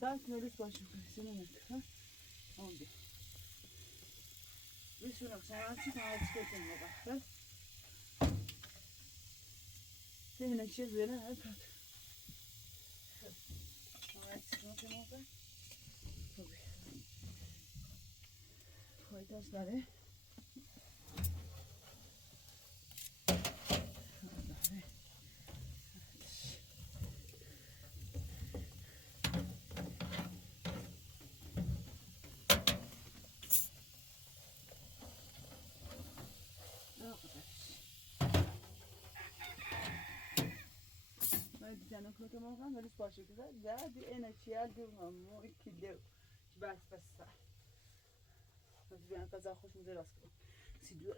Dać melus başım kısmını ha. Oldu. Bir sürü sanatçı çıkartın baba. Senin için böyle hep. Sanatçı mı baba? Tabii. Faydasları. Dizaine complètement rare, mais l'espoir c'est que ça, là, du énergie, du moment, qui le, qui va se passer ça. Donc, je vais un cas à croche, mais là, c'est dur.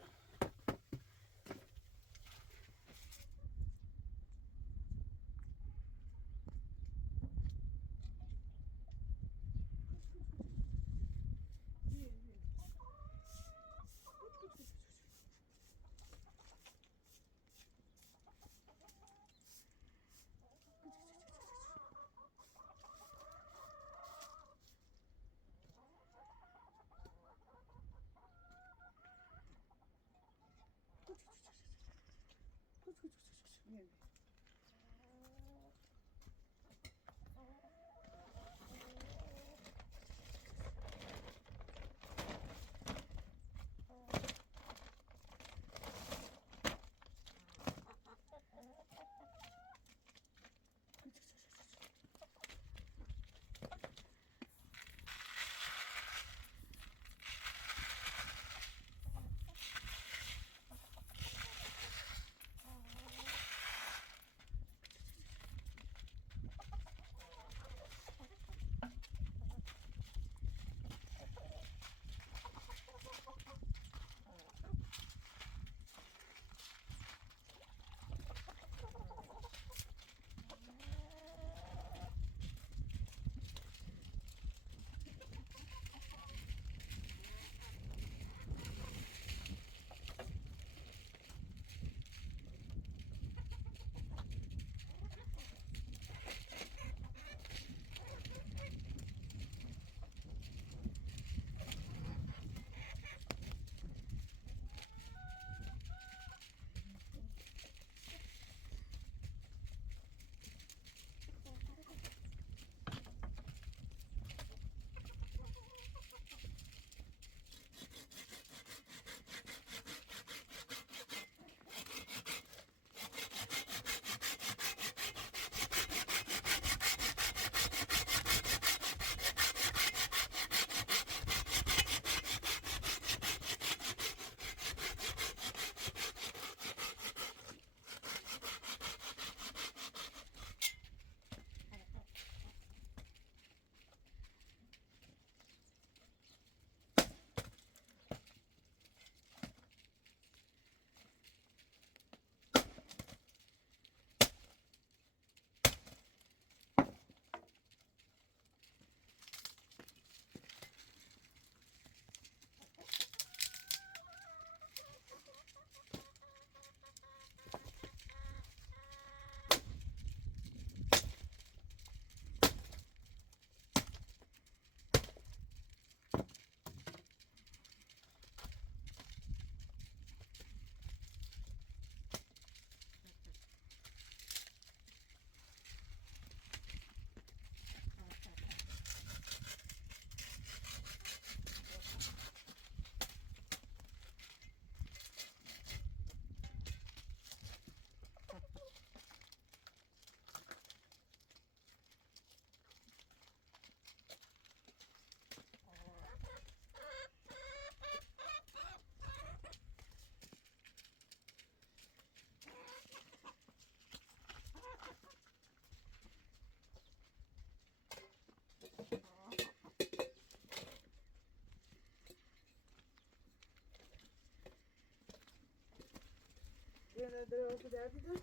Dereotu derdi de.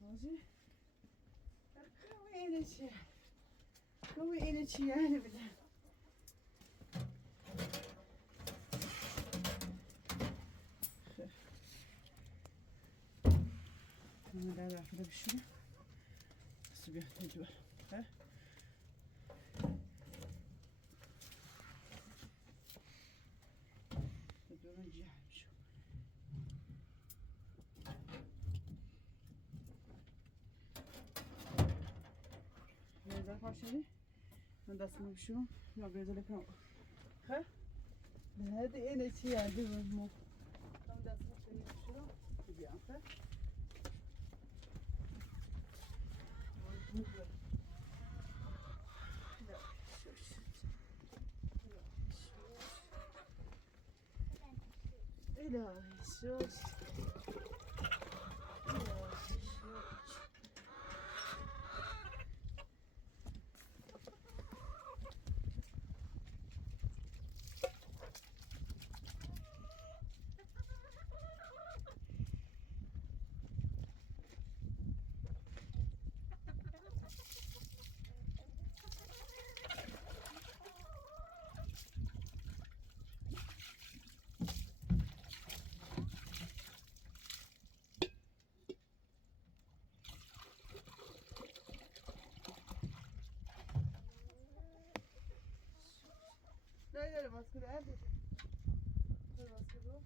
Nasıl? Kavı iğneci yani bir de. Bunlar arkada bir şey. بیا اینجا ها دوران جمع شو بیازار پاشدی من دستمو بشورم یا بیازار کنم ها هذه اینه چی عادی مو من دستمو بشورم بیام ها İlahi sus. Ne gel maske de hadi. Dur maske bu.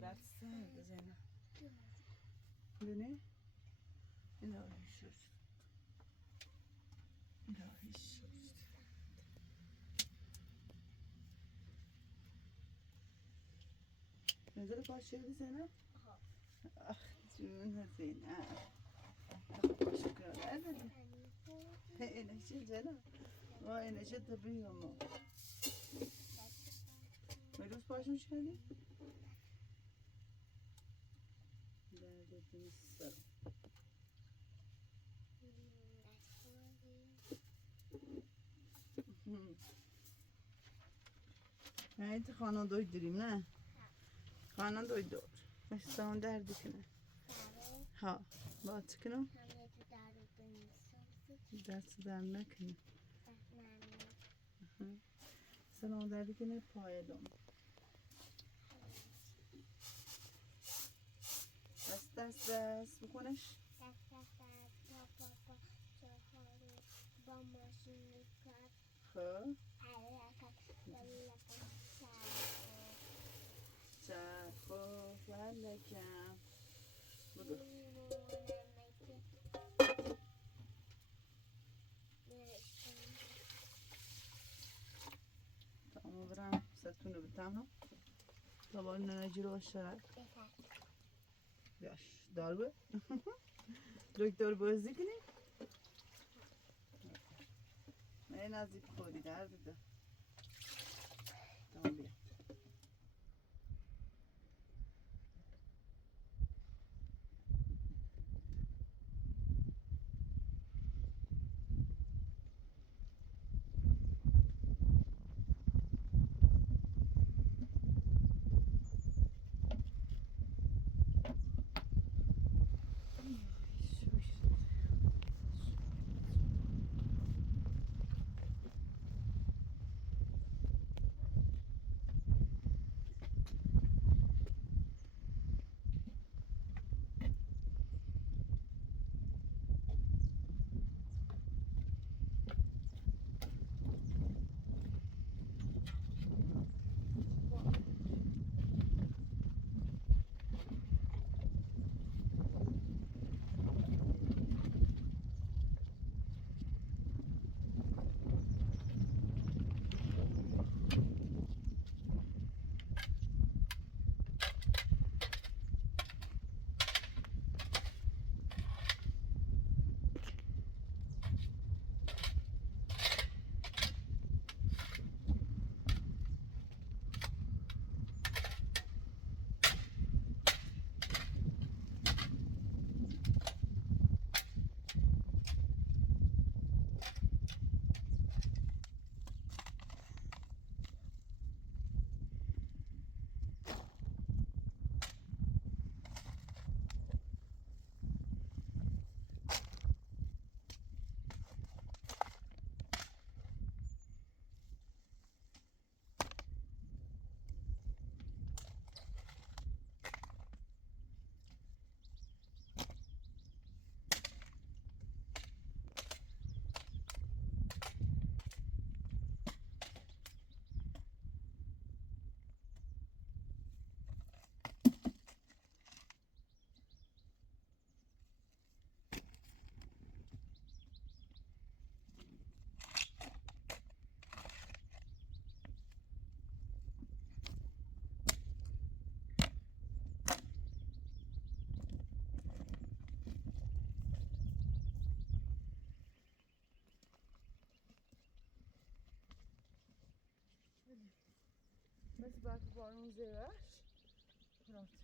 That's sad, Zena. Ne? İlahi sus. İlahi sus. نزل başladı Zena. Ah, جون زينة. شكرا أبدا. أنا شد أنا. وأنا شد بيهم. ميروز باشون شدي. درد مصر. هاي خانه doydurayım ne? Karnın doydu. Mesela derdi ki ne? Ha, bak çıkın. Dersi dermek ne? Sen o derdi ki ne payedom. Ders bu konuş. Ha. Çako felakem. Budur. Tamam برم ستونو بتمام. طبعا نجرو الشرق. بیاش دارو. دکتر بازی کنی؟ نه نزدیک خودی درد ده. tamam بیا. مثل برف بارون زیرش رفت.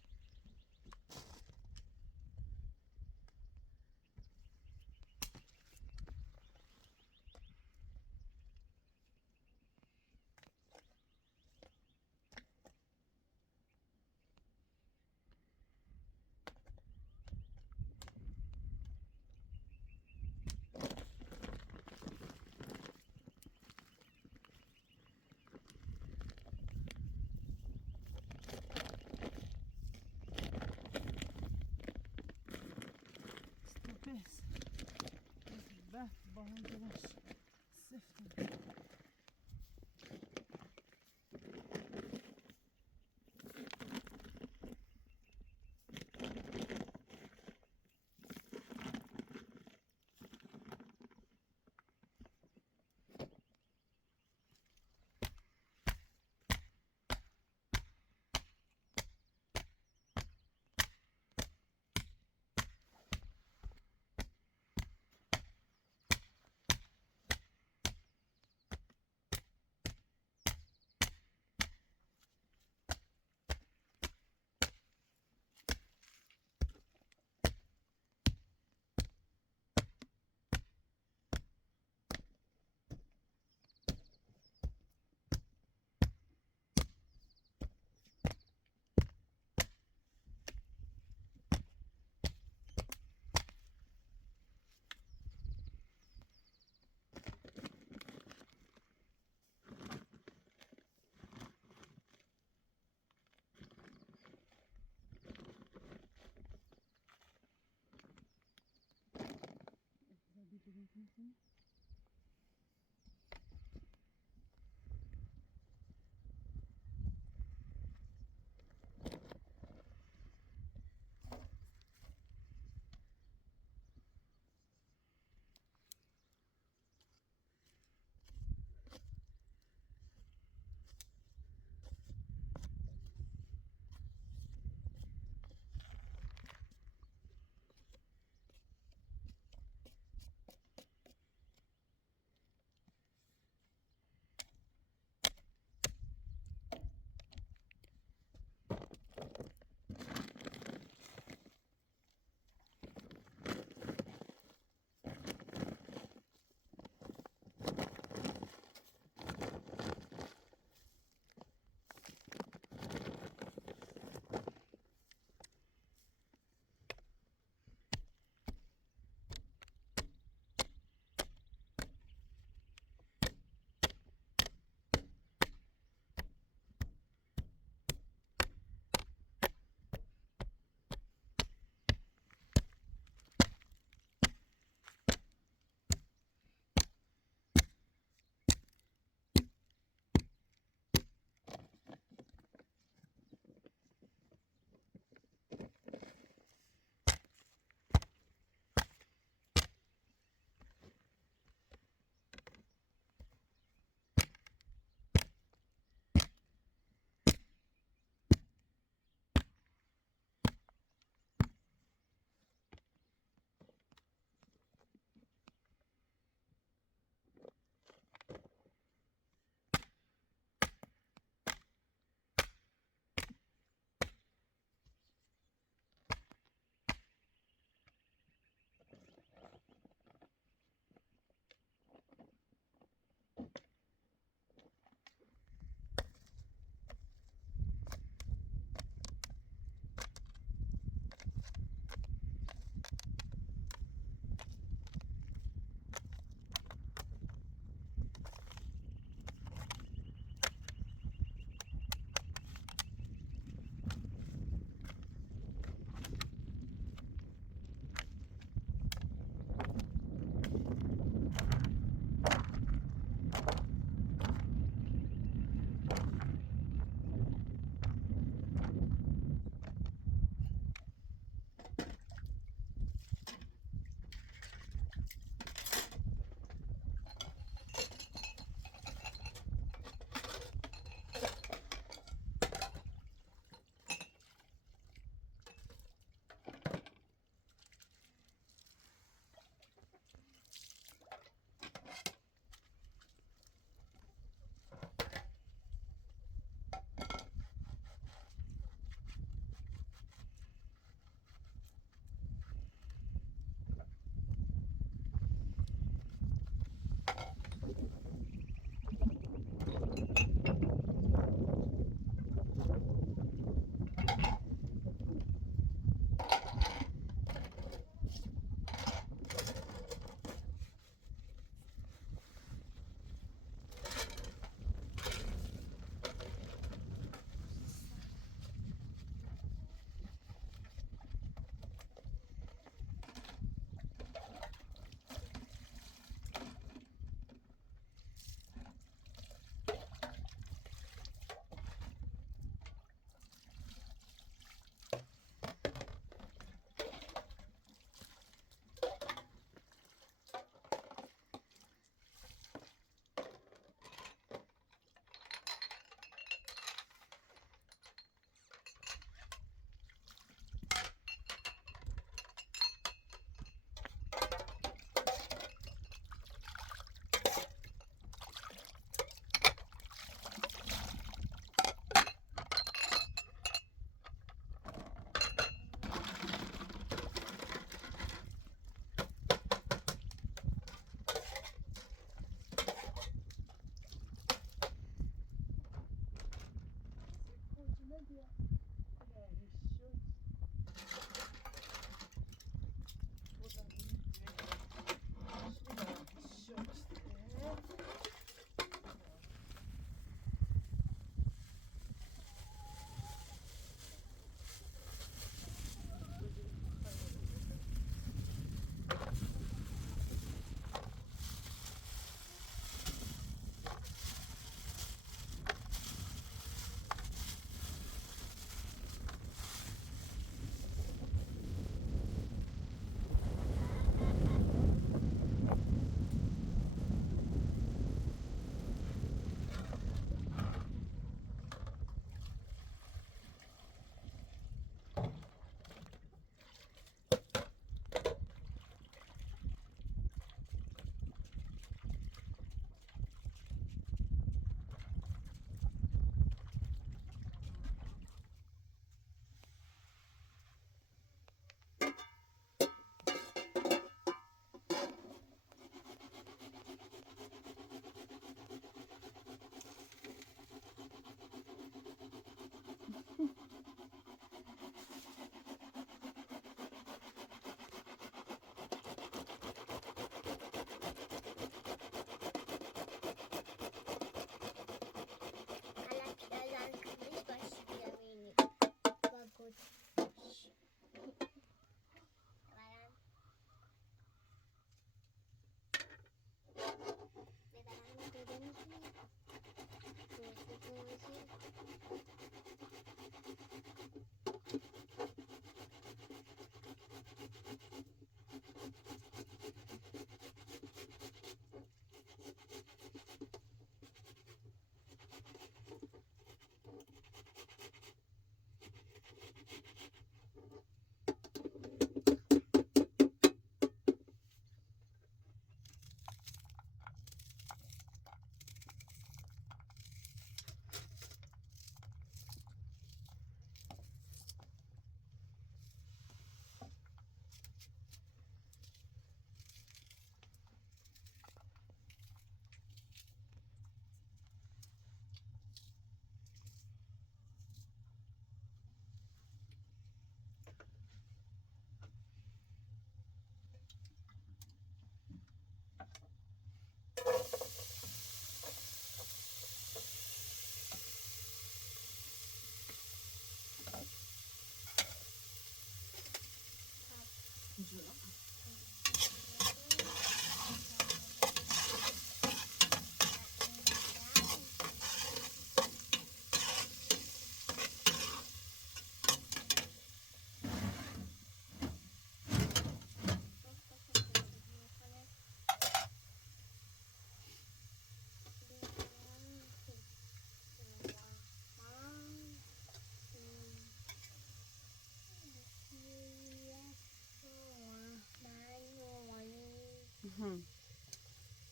Bes. Berf bana geliş. Siftim.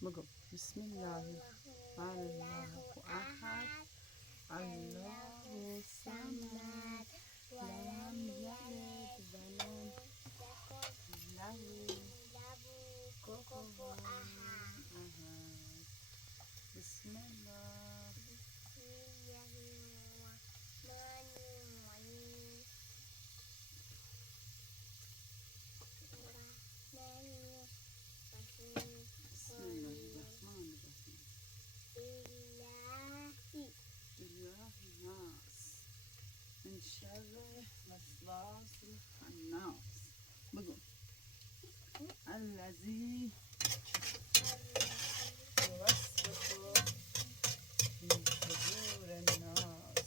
بگو بسم الله الله احد الله الصمد لم یلد ولم له کفوا احد. الذي يوسوس في صدور الناس.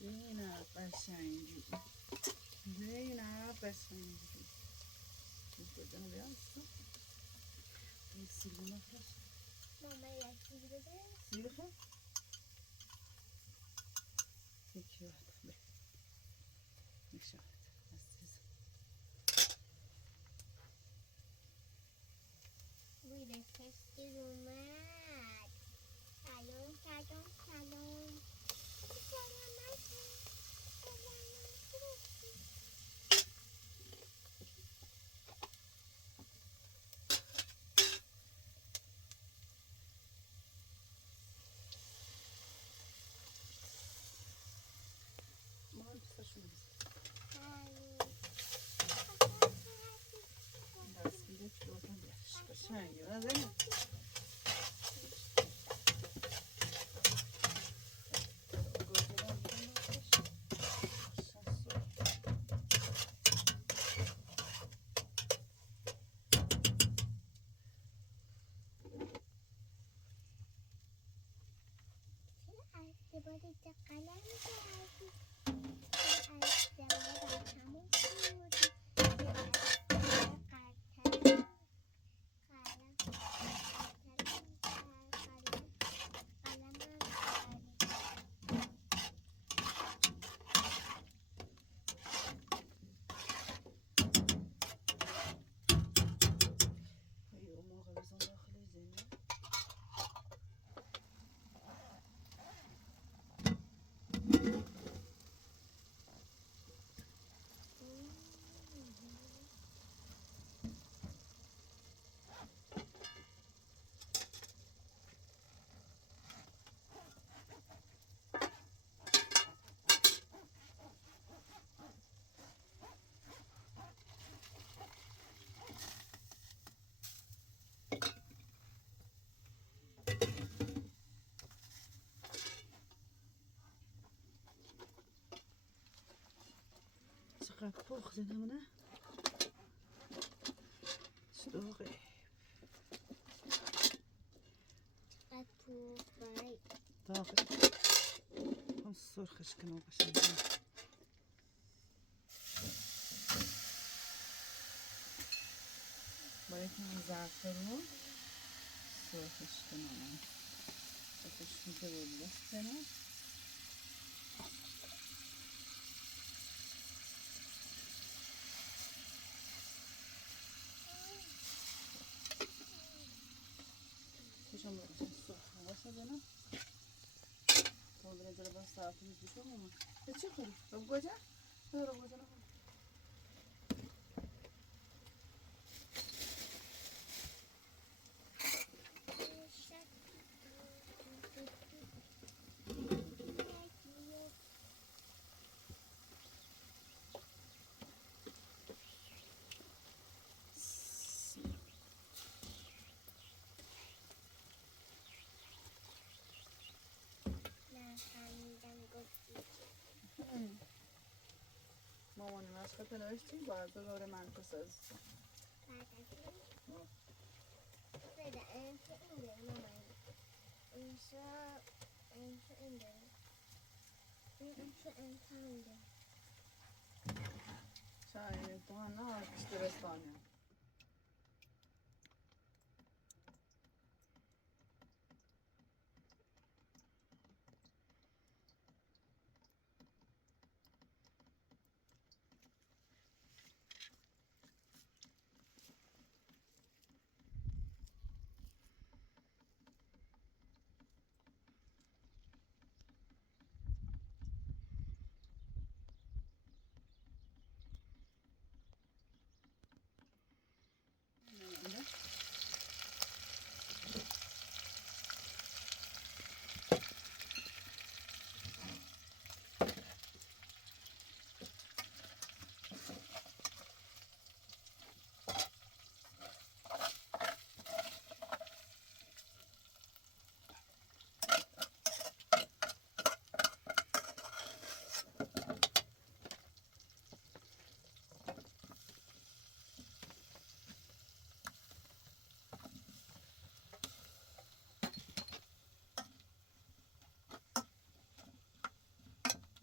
زينة قشنگی، زينة قشنگی. بدنا بیاست. این سیلو نفرش. ماما یکی بده. سیلو خب. یکی واحد به. میشود. عزیز. بوده کشتی اومد. سلام سلام سلام. سلام نکن. سلام نکن. ما هم دوستشون نیست. دستگیره چی بودن بیارش. قشنگی نزنی. ازدواج چه قلم کردی؟ ازدواج همون بودی؟ چقدر پخته نمونه داغه داغه هم سرخش کنم قشنگی با یکم زعفرون سرخش کنم بکش میده بوده کنم کشم باشم سرخ باشه جنم تا برای جلو با ساعتیز بشم ماما چی خوری؟ رو گوجه؟ رو گوجه نخوری مامانی مشقت نوشتی باید بگوره من کساز بده اینجا اینده مامان اینجا اینده اینجا اینده شاید تو هم نه بیشترستانی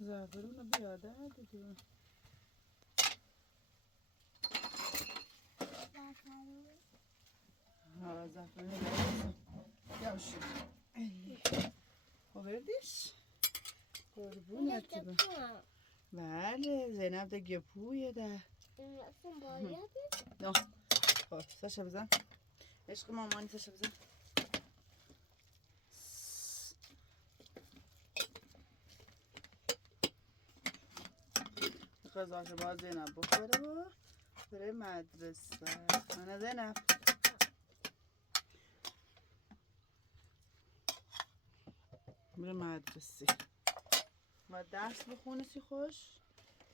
زعفرون رو بیاده دیگه. ها زعفرون رو یواش خوردیش؟ قربونت برم. بله زینب ده گپویه ده. نه خب ساشا بزن عشق مامانی ساشا بزن. غذاشو باز زینب بخوره و بره مدرسه. نه زینب بره مدرسه و درس بخونه سی خوش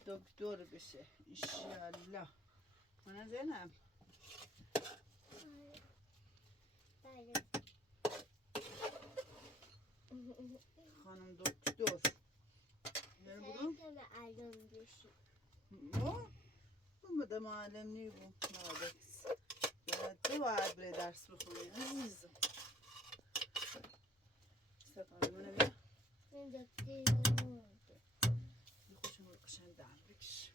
دکتر بشه انشالله. نه زینب خانم دکتر برو بده معلم نیبو مادکس تو باید بری درس بخونی عزیزم. استفاده بیا یه خوشم رو قشنگ در بکش.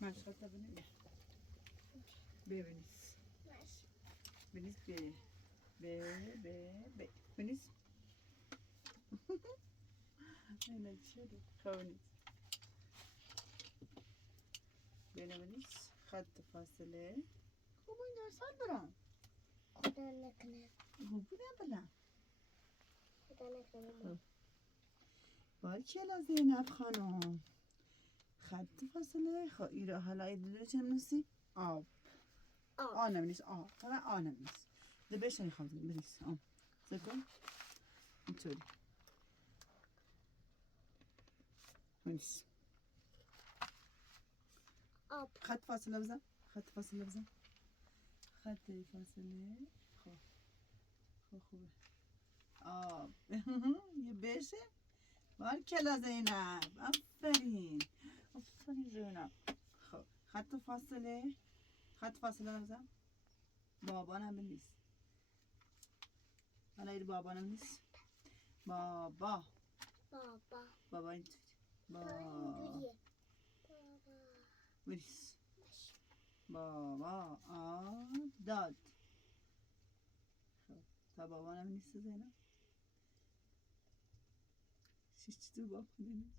مشهد تا بنیم ببینیز بنیز بنیز اینه چیه خونیز بنیز خط فاصله خوب این درسات برام خدا نکنه خوب بودم بلم خدا نکنه باریکلا زینب خانم خط فاصله ایره حالا ایده چه نمیسی؟ آب نمیس آب فقط نمیس ده بشنی خواهد بریس زکن اینطوری بریس خط فاصله بزن خط فاصله خوبه آب یه بشه باریکلا زینب آفرین زینب. خب خط فاصله بزن بابانم بنویس. حالا این بابانم نیست. بابا اینطوری بریس بابا داد. خب تا بابانم نیست زینب شیش تو بابا بنویس.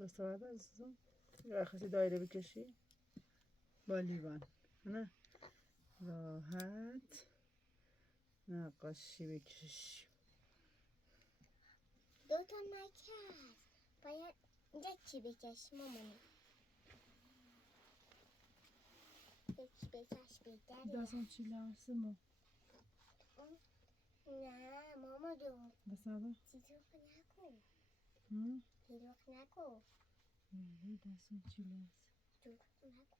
بس بعد عزیزم رخصی دایره بکشی با لیوان نه راحت نقاشی بکشی. دوتا نکرد باید یکی بکش مامانی یکی بکش بهتره. دستم چی لحظه ما نه ماما جون بس بعد چیزوخ نکن چیزوخ نکن دستم چی لحظه چیزوخ نکن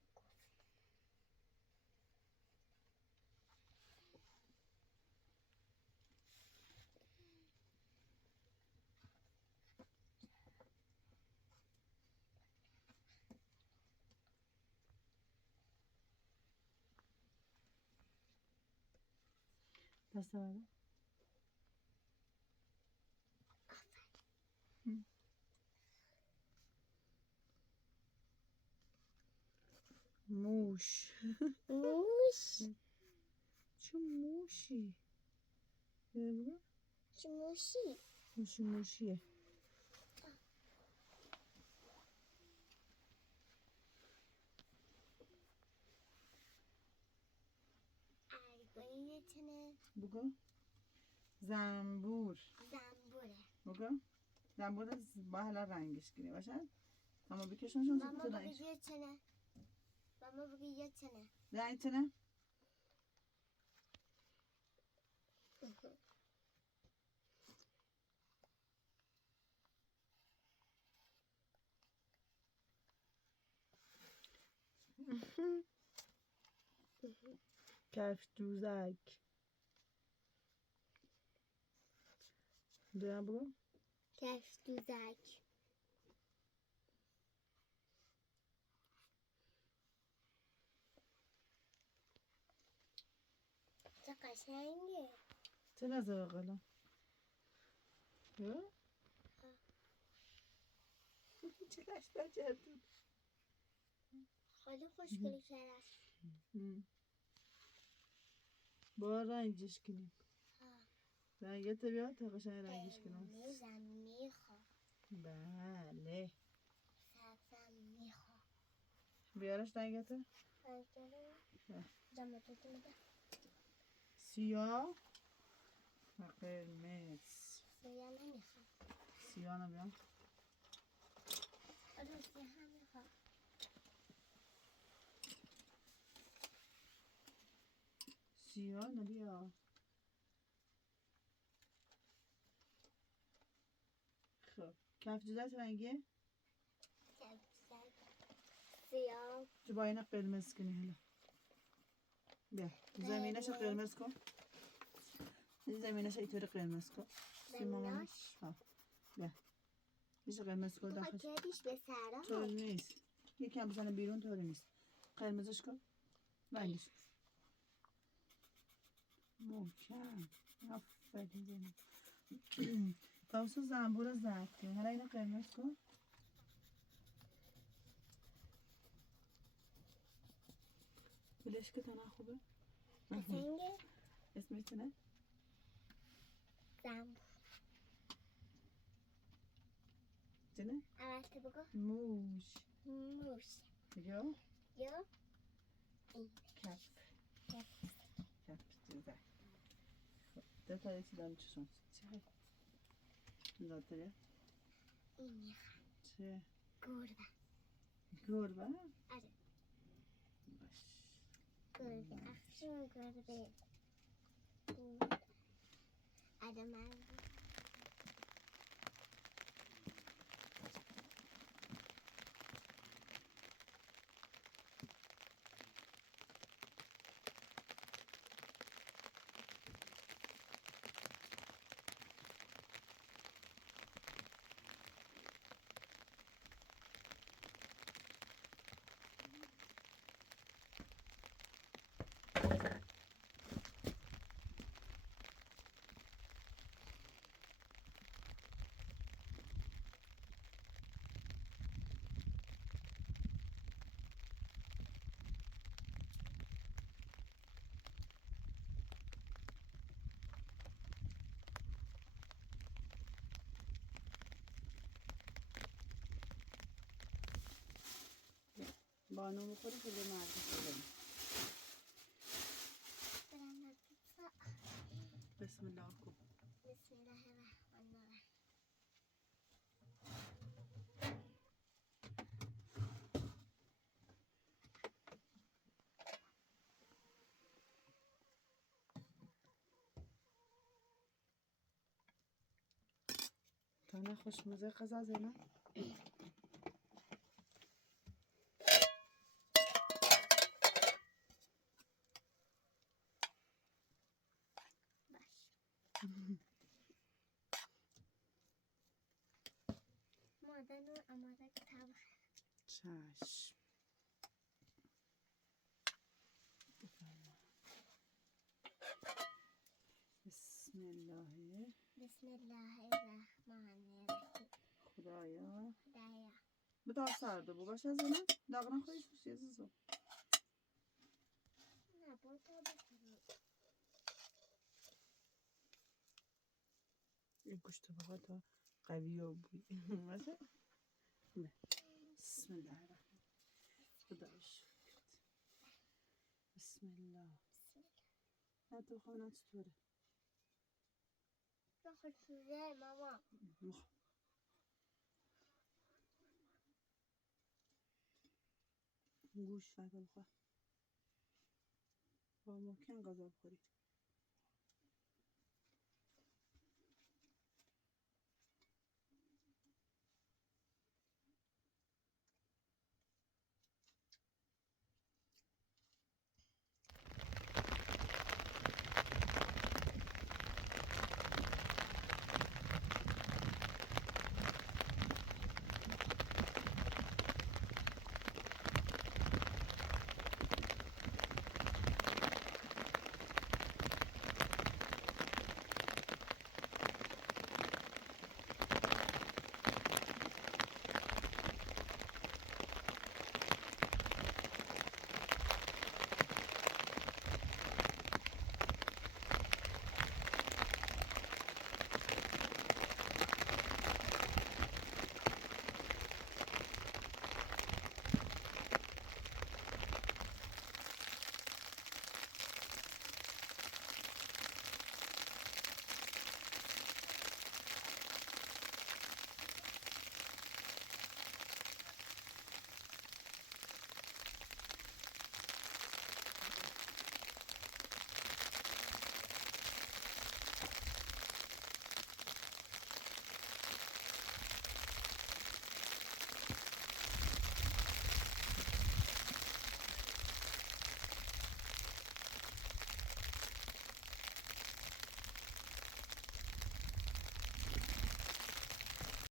دست بردار. موش. موش چه موشی؟ ببین. چه موشی موشیه. ارگوی تنه بگو. زنبور. زنبوره بگو. زنبور با حالا رنگش گیره باشه. اما بکشونشون ماما تو بگی رنگش. یه تنه ماما بگی یه تنه رنگ تنه؟ کف دوزک. دارم بگو. کف دوزک چه قشنگه چه نظر قلم؟ چه لشتر جدید. خیلی خوشگلی کرد با رنگش کنیم. رنگت بیاد تا قشنگ رنگش کنم. قرمزم میخواد بله. سبزم میخواد بیارش رنگته. جمعتو بده سیاه و قرمز. سویا نمیخواد سیاه نبیام. آره سیاه میخواد سیاه نبیا. خب کف جوزت رنگیه؟ سیاه جو با اینه قرمز کنی حالا. بیا زمینش رو قرمز کن. زمینش اینطوری قرمز کن. زمیناش ها بیا میشه قرمز کن بخواد داخلش. کردیش به سرا طوری نیست. یکم بزنه بیرون طوری نیست. قرمزش کن. رنگش کن. محکم. آفرین زمین. تاوسو زنبور رو زرد کن. حالا اینو قرمز کن. بلش که تنها خوبه. قشنگه اسمش چنه؟ زنبور چنه؟ اول تو بگو موش. موش یا یا کف. کف جوزه. خب دو تا یکی دارم چشم. چه؟ لاتره؟ این میخواد چه؟ گربه گربه؟ آره باش. گربه اخشون گربه آره من بانو بخوری که به مردی کنیم. برم در پیتزا بسم الله کن. بسم الله الرحمن الرحیم تا نه خوشمزه قضا زنه. مادر رو آماده کتاب چشم. بسم الله. بسم الله الرحمن الرحیم. خدایا خدایا. بتا سرده بو باشه زنه داغنا خودش بشه زیزو. نه بوتا بکنم. این گوشت بخواه تا قوی و بوی باشه. بسم الله الرحمن. خدایش بسم الله. نه تو خانه چطوره؟ بخور شده ماما. گوش فردا بخواه با محکم غذا بخوری.